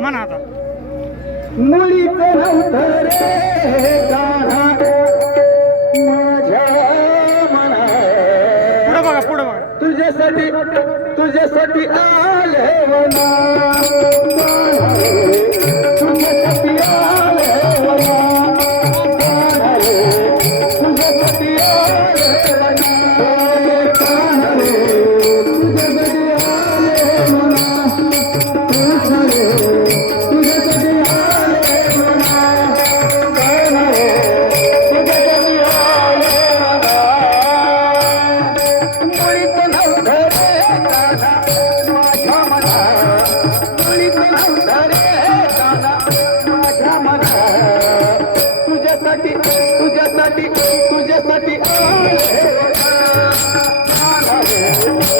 म्हणा आता मुली पुढे बघा पुढे बघा तुझ्यासाठी तुझ्यासाठी आले म्हणा Thank you.